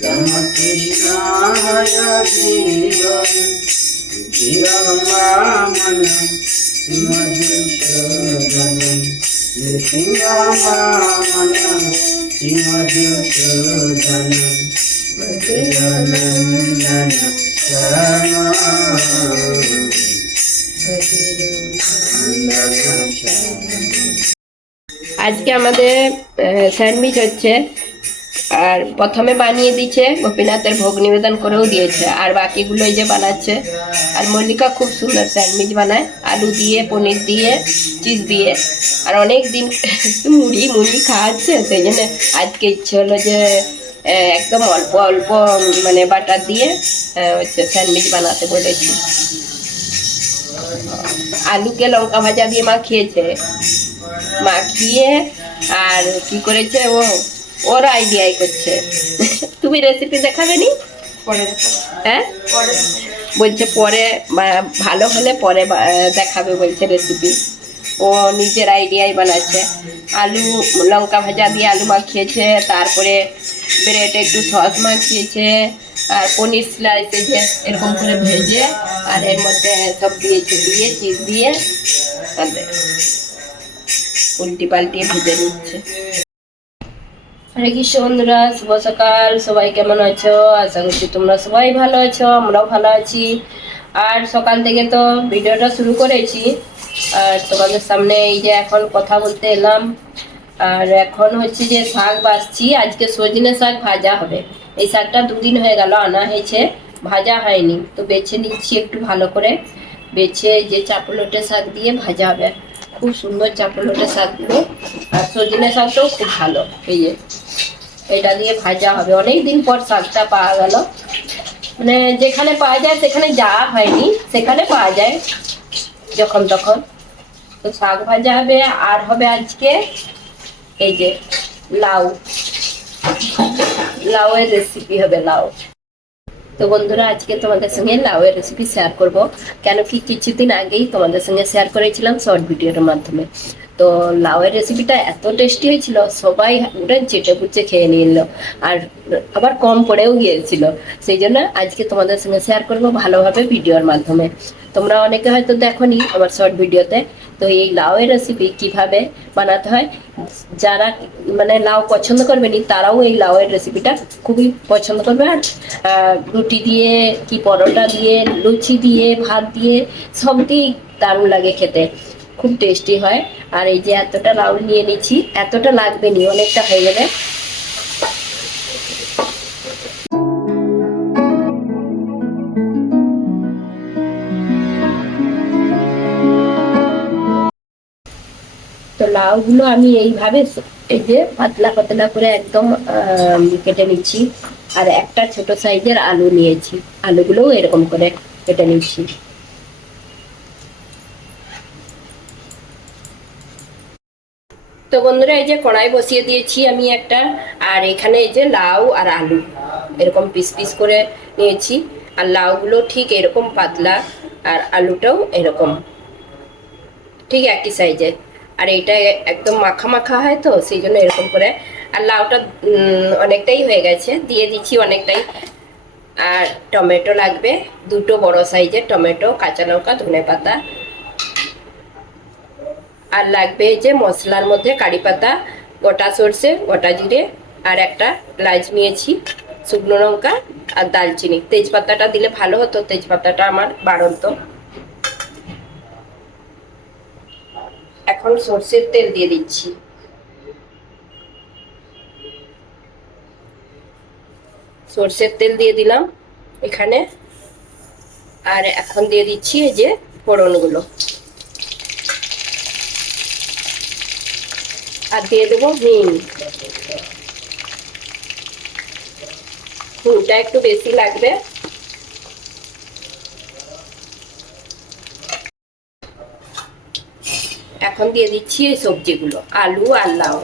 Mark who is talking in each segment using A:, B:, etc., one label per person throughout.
A: हरि हरि मुकुरम मुररि रम कृष्ण हर जीवन मन सिंहदूषणम नृसिंहमान सिंहदूषणम भद्रनन्दन रमा
B: আজকে আমাদের স্যান্ডউইচ হচ্ছে আর প্রথমে বানিয়ে দিচ্ছে গোপীনাথের ভোগ নিবেদন করেও দিয়েছে। আর বাকিগুলো এই যে বানাচ্ছে। আর মল্লিকা খুব সুন্দর স্যান্ডউইচ বানায়। আলু দিয়ে, পনির দিয়ে, চিজ দিয়ে। আর অনেক দিন মুড়ি মুড়ি খাওয়াচ্ছে, সেই জন্য আজকে ইচ্ছে হলো যে একদম অল্প অল্প মানে বাটার দিয়ে হচ্ছে স্যান্ডউইচ বানাতে বলেছি। আলুকে লঙ্কা ভাজা দিয়ে মাখিয়েছে মাখিয়ে আর কি করেছে ও ওর আইডিয়াই করছে। তুমি রেসিপি দেখাবে নি? হ্যাঁ? বলছে পরে ভালো হলে পরে দেখাবে বলছে রেসিপি ও নিজের আইডিয়াই বানাচ্ছে। আলু লঙ্কা ভাজা দিয়ে আলু মাখিয়েছে তারপরে ব্রেড একটু সস মাখিয়েছে আর পনির স্লাইস যে এরকম করে ভেজে আর এর মধ্যে সব দিয়েছে দিয়ে চিজ দিয়ে উল্টি পাল্টিয়ে ভেজে নিচ্ছে। হরে কৃষ্ণ বন্ধুরা, শুভ সকাল। সবাই কেমন আছো? আশা করছি তোমরা সবাই ভালো আছো, আমরাও ভালো আছি। আর সকাল থেকে তো ভিডিওটা শুরু করেছি। আর তোমাদের সামনে এই যে এখন কথা বলতে এলাম। আর এখন হচ্ছে যে শাক বাছছি আজকে সজনে শাক ভাজা হবে। এই শাকটা দুদিন হয়ে গেল, আনা হয়েছে। ভাজা হয়নি। তো বেছে নিচ্ছি একটু ভালো করে। বেছে যে চাপলোটে শাক দিয়ে ভাজা হবে। খুব সুন্দর চাপলোটে শাকগুলো আর সজনে শাকটাও খুব ভালো, এই যে। এটা দিয়ে ভাজা হবে। অনেক দিন পর শাকটা পাওয়া গেল। মানে যেখানে পাওয়া যায়, সেখানে যাওয়া হয়নি। সেখানে পাওয়া যায়, যখন তখন। তো শাক ভাজা হবে, আর হবে আজকে এই যে লাউ। লাউয়ের রেসিপি হবে লাউ। তো বন্ধুরা, আজকে তোমাদের সঙ্গে লাউয়ের রেসিপি শেয়ার করব। কেন কি কিছুদিন আগেই তোমাদের সঙ্গে শেয়ার করেছিলাম শর্ট ভিডিওর মাধ্যমে। তো লাউয়ের রেসিপিটা এত টেস্টি হয়েছিল, সবাই ওটা চেটে পুচে খেয়ে নিল আর আবার কম পড়েও গিয়েছিল। সেই জন্য আজকে তোমাদের সঙ্গে শেয়ার করব ভালোভাবে ভিডিওর মাধ্যমে। তোমরা অনেকে হয়তো দেখোনি আমার শর্ট ভিডিওতে তো এই লাউয়ের রেসিপি কীভাবে বানাতে হয়, যারা মানে লাউ পছন্দ করবে নি তারাও এই লাউয়ের রেসিপিটা খুবই পছন্দ করবে। আর রুটি দিয়ে কি পরোটা দিয়ে, লুচি দিয়ে, ভাত দিয়ে সব দিয়েই দারুণ লাগে খেতে। খুব টেস্টি হয়। আর এই যে এতটা লাউ নিয়ে নিচ্ছি, এতটা লাগবে নি, অনেকটা হয়ে যাবে তো লাউগুলো আমি এইভাবে এই যে পাতলা পাতলা করে একদম কেটে নিচ্ছি। আর একটা ছোট সাইজের আলু নিয়েছি। আলুগুলোও এরকম করে কেটে নিচ্ছি। তো বন্ধুরা, এই যে কড়াই বসিয়ে দিয়েছি আমি একটা। আর এখানে এই যে লাউ আর আলু এরকম পিস পিস করে নিয়েছি। আর লাউগুলো ঠিক এরকম পাতলা আর আলুটাও এরকম। ঠিক একই সাইজের আর এটা একদম মাখা মাখা হয় তো, সেই জন্য এরকম করে। আর লাউটা অনেকটাই হয়ে গেছে, দিয়ে দিচ্ছি অনেকটাই। আর টমেটো লাগবে, দুটো বড় সাইজের টমেটো, কাঁচা লঙ্কা, ধনে পাতা। আর লাগবে যে মশলার মধ্যে কারি পাতা, গোটা সর্ষে, গোটা জিরে, আর একটা লাইচ নিয়েছি, শুকনো লঙ্কা আর দালচিনি তেজপাতাটা দিলে ভালো হতো, তেজপাতাটা আমার বাড়ন্ত। এখন সর্ষের তেল দিয়ে দিচ্ছি। সর্ষের তেল দিয়ে দিলাম এখানে। আর এখন দিয়ে দিচ্ছি এই যে ফোড়নগুলো। আর দিয়ে দেবো হিং হিংটা একটু বেশি লাগবে। এখন দিয়ে দিচ্ছি এই সবজিগুলো, আলু আর লাউ।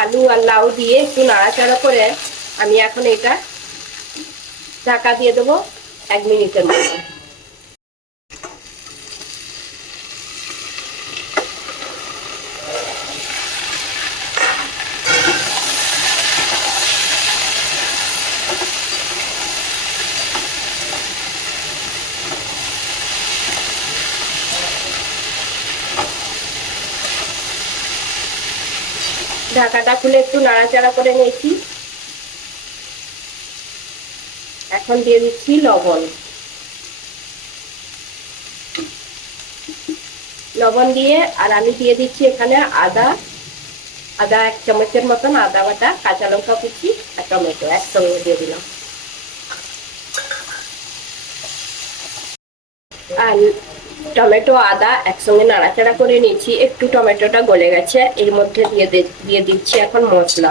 B: আলু আর লাউ দিয়ে একটু নাড়াচাড়া করে আমি এখন এটা ঢাকা দিয়ে দেবো এক মিনিটের মতো। ঢাকাটা খুলে একটু নাড়াচাড়া করে নিয়েছি। এখন দিয়ে দিচ্ছি লবণ। লবণ দিয়ে, আর আমি দিয়ে দিচ্ছি এখানে আদা আদা এক চামচের মতন আদা বাটা, কাঁচা লঙ্কা কুচি আর টমেটো, একসঙ্গে দিয়ে দিলাম। আর টমেটো, আদা একসঙ্গে নাড়াচাড়া করে নিয়েছি। একটু টমেটোটা গলে গেছে, এর মধ্যে দিয়ে দিয়ে দিচ্ছি এখন মশলা।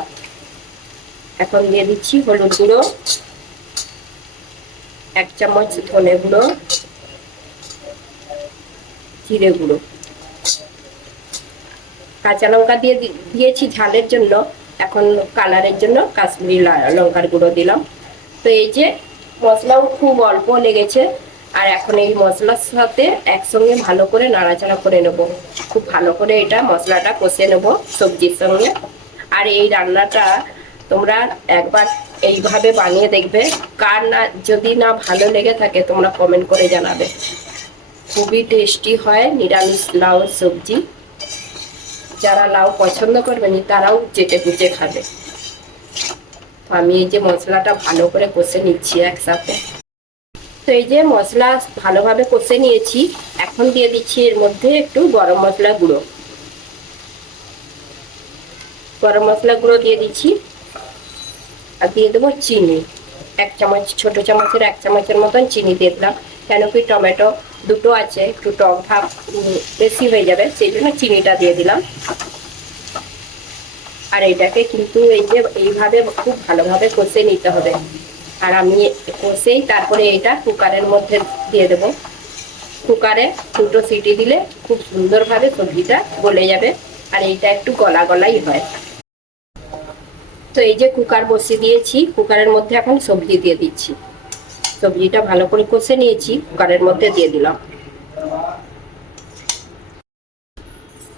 B: এখন দিয়ে দিচ্ছি হলুদ গুঁড়ো, এক চামচ ধনে গুঁড়ো, জিরে গুঁড়ো। কাঁচা লঙ্কা দিয়ে দিয়েছি ঝালের জন্য। এখন কালারের জন্য কাশ্মীরি লঙ্কার গুঁড়ো দিলাম। তো এই যে মশলাও খুব অল্প লেগেছে। আর এখন এই মশলার সাথে একসঙ্গে ভালো করে নাড়াচাড়া করে নেব। খুব ভালো করে এটা মশলাটা কষে নেব সবজির সঙ্গে। আর এই রান্নাটা তোমরা একবার এইভাবে বানিয়ে দেখবে। কার না, যদি না ভালো লেগে থাকে তোমরা কমেন্ট করে জানাবে। খুবই টেস্টি হয় নিরামিষ লাউ সবজি। যারা লাউ পছন্দ করবেনি, তারাও চেটে কুচে খাবে। আমি এই যে মশলাটা ভালো করে কষে নিচ্ছি একসাথে। তো এই যে মশলা ভালোভাবে কষে নিয়েছি, এখন দিয়ে দিচ্ছি এর মধ্যে একটু গরম মশলা গুঁড়ো। গরম মশলা গুঁড়ো দিয়ে দিচ্ছি আর দিয়ে দেবো চিনি। এক চামচ, ছোট চামচের এক চামচের মতন চিনি দিয়ে দিলাম। কেন কি টমেটো দুটো আছে, একটু টক ভাব বেশি হয়ে যাবে, সেই জন্য চিনিটা দিয়ে দিলাম। আর এটাকে কিন্তু এই যে এইভাবে খুব ভালোভাবে কষে নিতে হবে। আর আমি কষেই তারপরে এটা কুকারের মধ্যে দিয়ে দেব। কুকারে দুটো সিটি দিলে খুব সুন্দরভাবে সবজিটা গলে যাবে আর এইটা একটু গলা গলাই হয়। তো এই যে কুকার বসিয়ে দিয়েছি, কুকারের মধ্যে এখন সবজি দিয়ে দিচ্ছি। সবজিটা ভালো করে কষে নিয়েছি, কুকারের মধ্যে দিয়ে দিলাম।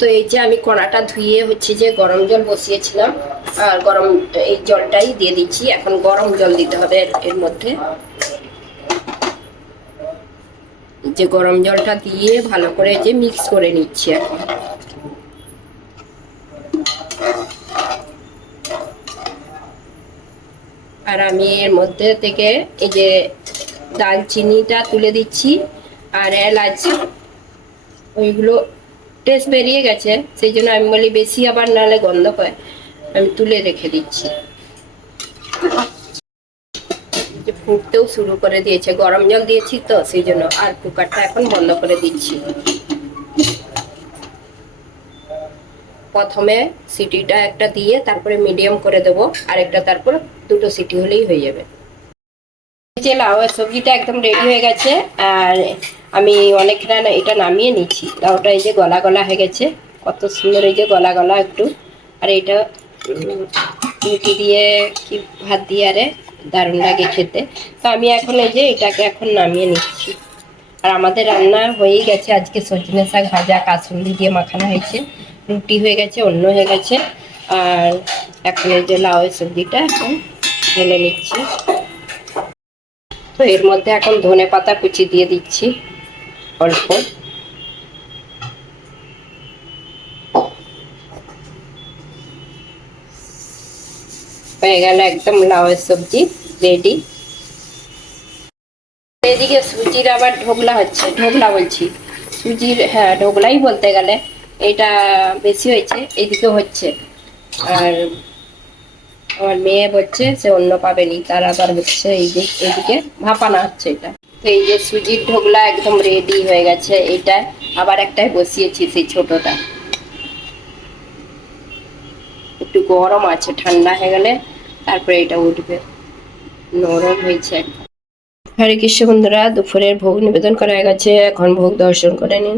B: তো এই যে আমি কড়াটা ধুয়ে হচ্ছে যে গরম জল বসিয়েছিলাম, আর গরম এই জলটাই দিয়ে দিচ্ছি। এখন গরম জল দিতে হবে এর- মধ্যে। যে গরম জলটা দিয়ে ভালো করে যে মিক্স করে নিচ্ছি এখন আর আমি এর মধ্যে থেকে এই যে দালচিনিটা তুলে দিচ্ছি, আর এলাচ, ওইগুলো টেস্ট বেরিয়ে গেছে, সেই জন্য আমি বলি বেশি আবার নাহলে গন্ধ হয়। আমি তুলে রেখে দিচ্ছি। ফুটতেও শুরু করে দিয়েছে, গরম জল দিয়েছি তো, সেই জন্য আর কুকারটা এখন বন্ধ করে দিচ্ছি। প্রথমে সিটিটা একটা দিয়ে তারপরে মিডিয়াম করে দেবো আর একটা তারপর দুটো সিটি হলেই হয়ে যাবে। যে লাউয়ের সবজিটা একদম রেডি হয়ে গেছে। আর আমি অনেকটা এটা নামিয়ে নিচ্ছি। লাউটা এই যে গলা গলা হয়ে গেছে। কত সুন্দর এই যে গলা গলা একটু। আর এটা রুটি দিয়ে কি ভাত দিয়ে আরে দারুণ লাগে খেতে। তো আমি এখন এই যে এটাকে এখন নামিয়ে নিচ্ছি। আর আমাদের রান্না হয়েই গেছে। আজকে সজনে শাক ভাজা, কাসুন্দি দিয়ে মাখানো হয়েছে। রুটি হয়ে গেছে, অন্য হয়ে গেছে। আর এখন এই যে লাউয়ের সবজিটা এখন ঢেলে নিচ্ছি। তো এর মধ্যে এখন ধনে পাতা কুচি দিয়ে দিচ্ছি, অল্প। হয়ে গেল একদম লাউয়ের সবজি রেডি এদিকে সুজির আবার ঢোকলা হচ্ছে, ঢোকলা বলছি। সুজির হ্যাঁ ঢোকলাই বলতে গেলে এটা বেশি হয়েছে, এদিকে হচ্ছে। আর আমার মেয়ে বলছে সে অন্য পাবেনি তার আবার হচ্ছে এই যে এদিকে ভাপানা হচ্ছে এটা। তো এই যে সুজির ঢোকলা একদম রেডি হয়ে গেছে, এটা আবার একটাই বসিয়েছি সেই ছোটটা। একটু গরম আছে, ঠান্ডা হয়ে গেলে তারপরে এটা উঠবে। নরম হয়েছে। হরে কৃষ্ণ বন্ধুরা, দুপুরের ভোগ নিবেদন করা হয়ে গেছে, এখন ভোগ দর্শন করে নিন।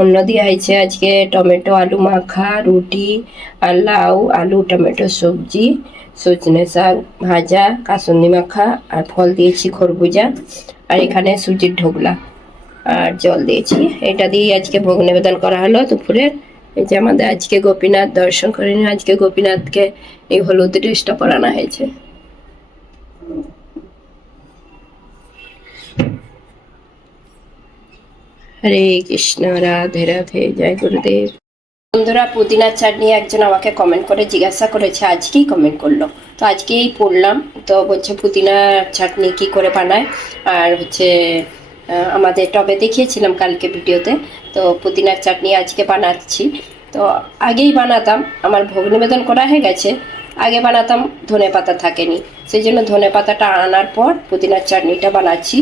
B: অন্য দেওয়া হয়েছে আজকে টমেটো, আলু মাখা, রুটি আর লাউ, আলু, টমেটো, সবজি। সজনে শাক ভাজা, কাসুন্দি মাখা আর ফল দিয়েছি খরবুজা। আর এখানে সুজির ঢোকলা আর জল দিয়েছি। এটা দিয়ে আজকে ভোগ নিবেদন করা হলো দুপুরের এই যে আমাদের আজকে গোপীনাথ দর্শন করে নিন আজকে গোপীনাথকে এই হলুদ ড্রেসটা পরানো হয়েছে। হরে কৃষ্ণ, রাধে রাধে, জয় গুরুদেব। বন্ধুরা পুদিনার চাটনি একজন আমাকে কমেন্ট করে, জিজ্ঞাসা করেছে, আজকেই কমেন্ট করল। তো আজকেই পড়লাম, তো বলছে পুদিনার চাটনি কি করে বানায়? আর হচ্ছে আমাদের টবে দেখিয়েছিলাম কালকে ভিডিওতে, তো পুদিনার চাটনি আজকে বানাচ্ছি। তো আগেই বানাতাম, আমার ভোগ নিবেদন করা হয়ে গেছে, আগে বানাতাম ধনে পাতা থাকেনি। সেই জন্য ধনে পাতাটা আনার পর পুদিনার চাটনিটা বানাচ্ছি।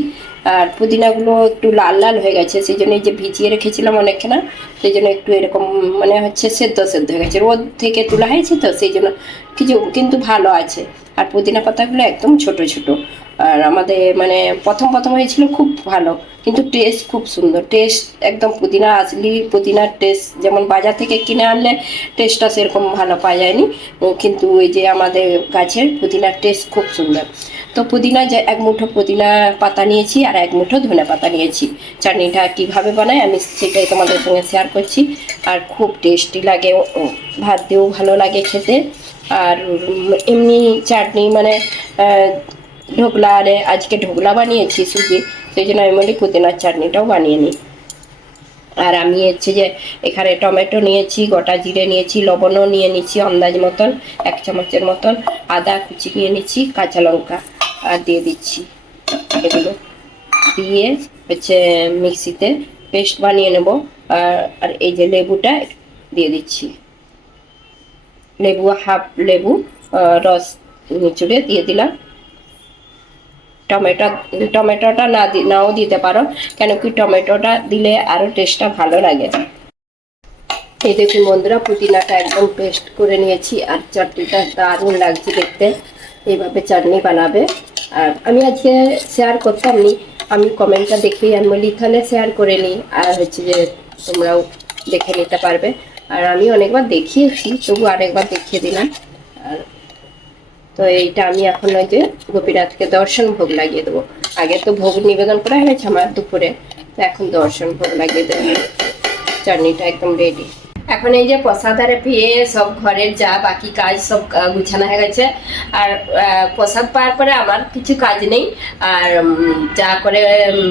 B: আর পুদিনাগুলো একটু লাল লাল হয়ে গেছে, সেই জন্য এই যে ভিজিয়ে রেখেছিলাম অনেকখানা, সেই জন্য একটু এরকম মানে হচ্ছে সেদ্ধ সেদ্ধ হয়ে গেছে। রোদ থেকে তোলা হয়েছে তো, সেই জন্য কিছু, কিন্তু ভালো আছে। আর পুদিনা পাতাগুলো একদম ছোট ছোট। আর আমাদের মানে প্রথম প্রথম হয়েছিল খুব ভালো, কিন্তু টেস্ট খুব সুন্দর। টেস্ট একদম পুদিনা আসলি, পুদিনার টেস্ট যেমন বাজার থেকে কিনে আনলে টেস্টটা সেরকম ভালো পাওয়া যায়নি। কিন্তু ওই যে আমাদের গাছের পুদিনার টেস্ট খুব সুন্দর। তো পুদিনা যে এক মুঠো পুদিনা পাতা নিয়েছি আর এক মুঠো ধনে পাতা নিয়েছি। চাটনিটা কীভাবে বানাই আমি সেটাই তোমাদের সঙ্গে শেয়ার করছি। আর খুব টেস্টি লাগে ভাত দিয়েও ভালো লাগে খেতে। আর এমনি চাটনি মানে ঢোকলা, আরে আজকে ঢোকলা বানিয়েছি সুজি, সেই জন্য আমি বলি পুদিনার চাটনিটাও বানিয়ে নিই। আর আমি হচ্ছে যে এখানে টমেটো নিয়েছি, গোটা জিরে নিয়েছি, লবণও নিয়ে নিচ্ছি আন্দাজ মতন, এক চামচের মতন, আদা কুচি নিয়ে নিচ্ছি কাঁচা লঙ্কা, আর দিয়ে দিচ্ছি এগুলো। দিয়ে হচ্ছে মিক্সিতে পেস্ট বানিয়ে নেব, আর আর এই যে লেবুটা দিয়ে দিচ্ছি। লেবু হাফ লেবু রস নিচুড়ে দিয়ে দিলাম। টমেটো, টমেটোটা না নাও দিতে পারো, কেন কি টমেটোটা দিলে আরও টেস্টটা ভালো লাগে। এই দেখুন বন্ধুরা, পুদিনাটা একদম পেস্ট করে নিয়েছি, আর চাটনিটা দারুণ লাগছে দেখতে। এইভাবে চাটনি বানাবে। আর আমি আজকে শেয়ার করতাম নি আমি কমেন্টটা দেখেই আমি বলি শেয়ার করে নিই আর হচ্ছে যে, তোমরাও দেখে নিতে পারবে। আর আমি অনেকবার দেখিয়েছি, তবু আরেকবার দেখিয়ে দিলাম। আর তো এইটা আমি এখন ওই যে গোপীনাথকে দর্শন ভোগ লাগিয়ে দেবো। আগে তো ভোগ নিবেদন করা হয়েছে আমার দুপুরে। তো এখন দর্শন ভোগ লাগিয়ে দেবো। চাটনিটা একদম রেডি এখন এই যে প্রসাদারে পেয়ে সব ঘরের যা বাকি কাজ সব গুছানো হয়ে গেছে। আর প্রসাদ পাওয়ার পরে আমার কিছু কাজ নেই। আর যা করে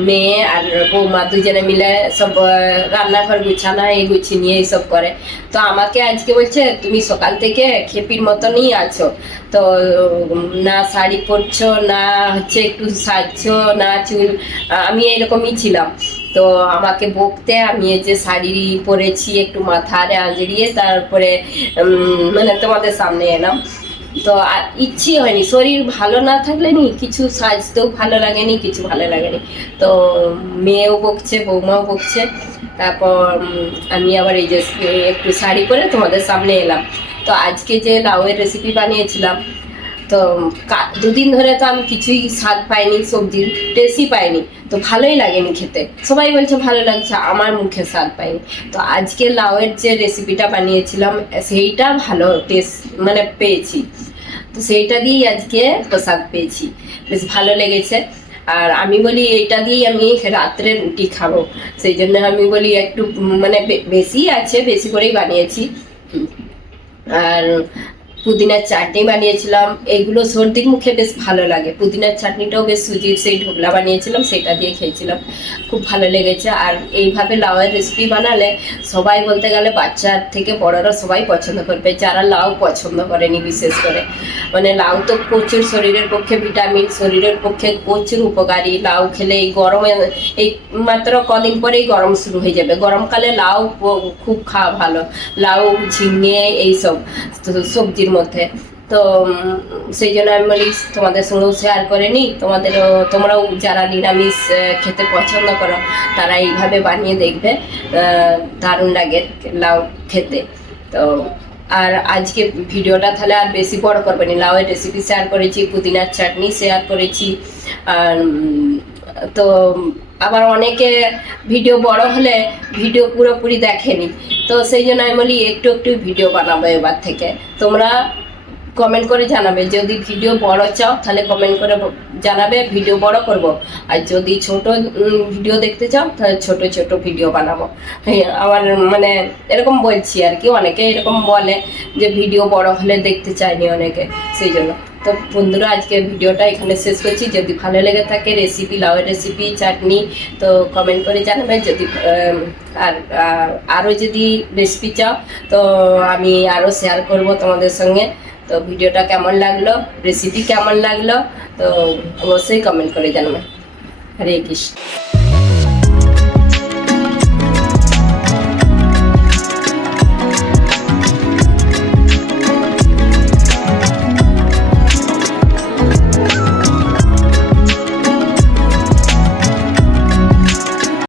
B: মেয়ে আর বৌমা দুজনে মিলে সব রান্নাঘর গুছানো, এই গুছিয়ে নিয়ে সব করে। তো আমাকে আজকে বলছে, তুমি সকাল থেকে খেপির মতনই আছো। তো না শাড়ি পরছো, না হচ্ছে একটু সাজছো, না চুল আমি এরকমই ছিলাম। তো আমাকে বকতে, আমি এই যে শাড়ি পরেছি একটু মাথারে আঁজড়িয়ে, তারপরে মানে তোমাদের সামনে এলাম। তো আর ইচ্ছে হয়নি, শরীর ভালো না থাকলে নি কিছু সাজতেও ভালো লাগেনি, কিছু ভালো লাগেনি। তো মেয়েও বকছে, বৌমাও বকছে, তারপর আমি আবার এই যে একটু শাড়ি পরে তোমাদের সামনে এলাম। তো আজকে যে লাউয়ের রেসিপি বানিয়েছিলাম তো দুদিন ধরে তো আমি কিছুই স্বাদ পাইনি সবজির টেস্টই পাইনি। তো ভালোই লাগেনি খেতে। সবাই বলছে ভালো লাগছে, আমার মুখে স্বাদ পাইনি। তো আজকে লাউয়ের যে রেসিপিটা বানিয়েছিলাম, সেইটা ভালো টেস্ট মানে পেয়েছি। তো সেইটা দিয়েই আজকে প্রসাদ পেয়েছি। বেশ ভালো লেগেছে। আর আমি বলি, এইটা দিয়েই আমি রাত্রে রুটি খাব। সেই জন্য আমি বলি, একটু মানে বেশি আছে, বেশি করেই বানিয়েছি। আর পুদিনার চাটনি বানিয়েছিলাম। এইগুলো সর্দির মুখে বেশ ভালো লাগে। পুদিনার চাটনিটাও বেশ সুজির সেই ঢোকলা বানিয়েছিলাম, সেটা দিয়ে খেয়েছিলাম। খুব ভালো লেগেছে। আর এইভাবে লাউয়ের রেসিপি বানালে সবাই বলতে গেলে বাচ্চার থেকে বড়রা সবাই পছন্দ করবে। যারা লাউ পছন্দ করেনি বিশেষ করে। মানে লাউ তো প্রচুর শরীরের পক্ষে ভিটামিন শরীরের পক্ষে প্রচুর উপকারী। লাউ খেলে এই গরমে, এই মাত্র কদিন পরেই গরম শুরু হয়ে যাবে। গরমকালে লাউ খুব খাওয়া ভালো। লাউ, ঝিঙে, এইসব, সবজির মধ্যে। তো সেই জন্য আমি বলি, তোমাদের সঙ্গেও শেয়ার করে নিই তোমাদেরও, তোমরাও যারা নিরামিষ খেতে পছন্দ করো, তারা এইভাবে বানিয়ে দেখবে দারুণ লাগে লাউ খেতে। তো, আর আজকে ভিডিওটা তাহলে আর বেশি বড় করবে না। লাউয়ের রেসিপি শেয়ার করেছি, পুদিনার চাটনি শেয়ার করেছি, আর তো আবার অনেকে ভিডিও বড় হলে ভিডিও পুরোপুরি দেখেনি। তো সেই জন্য আমি বলি একটু একটু ভিডিও বানাবো এবার থেকে। তোমরা কমেন্ট করে জানাবে যদি ভিডিও বড় চাও তাহলে কমেন্ট করে জানাবে ভিডিও বড় করব। আর যদি ছোট ভিডিও দেখতে চাও তাহলে ছোট ছোট ভিডিও বানাবো। হ্যাঁ, আমার মানে এরকম বলছি আর কি অনেকে এরকম বলে যে ভিডিও বড় হলে দেখতে চায়নি অনেকে সেই জন্য। তো বন্ধুরা, আজকে ভিডিওটা এখানে শেষ করছি। যদি ভালো লেগে থাকে রেসিপি লাউয়ের রেসিপি চাটনি, তো কমেন্ট করে জানাবে। যদি আর আর আরও যদি রেসিপি চাও, তো আমি আরও শেয়ার করব তোমাদের সঙ্গে। তো ভিডিওটা কেমন লাগল? রেসিপি কেমন লাগল? তো অবশ্যই কমেন্ট করে জানাবে। হরে কৃষ্ণ।